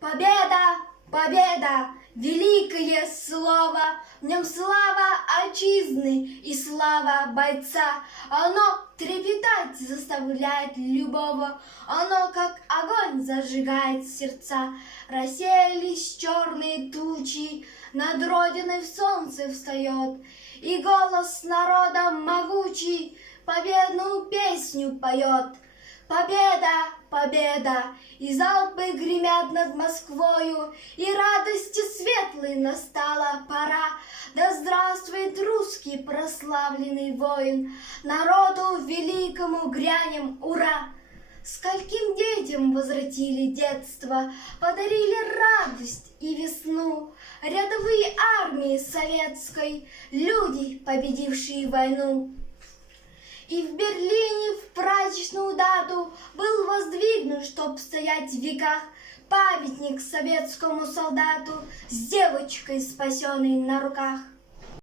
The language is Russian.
Победа, победа, великое слово, в нем слава отчизны и слава бойца. Оно трепетать заставляет любого, оно как огонь зажигает сердца. Рассеялись черные тучи, над родиной в солнце встает, и голос народа могучий победную песню поет. Победа, победа, и залпы гремят над Москвою, и радости светлой настала пора. Да здравствует русский прославленный воин, народу великому грянем ура! Скольким детям возвратили детство, подарили радость и весну, рядовые армии советской, люди, победившие войну. И в Берлине в праздничную дату был воздвигнут, чтоб стоять в веках, памятник советскому солдату с девочкой, спасенной на руках.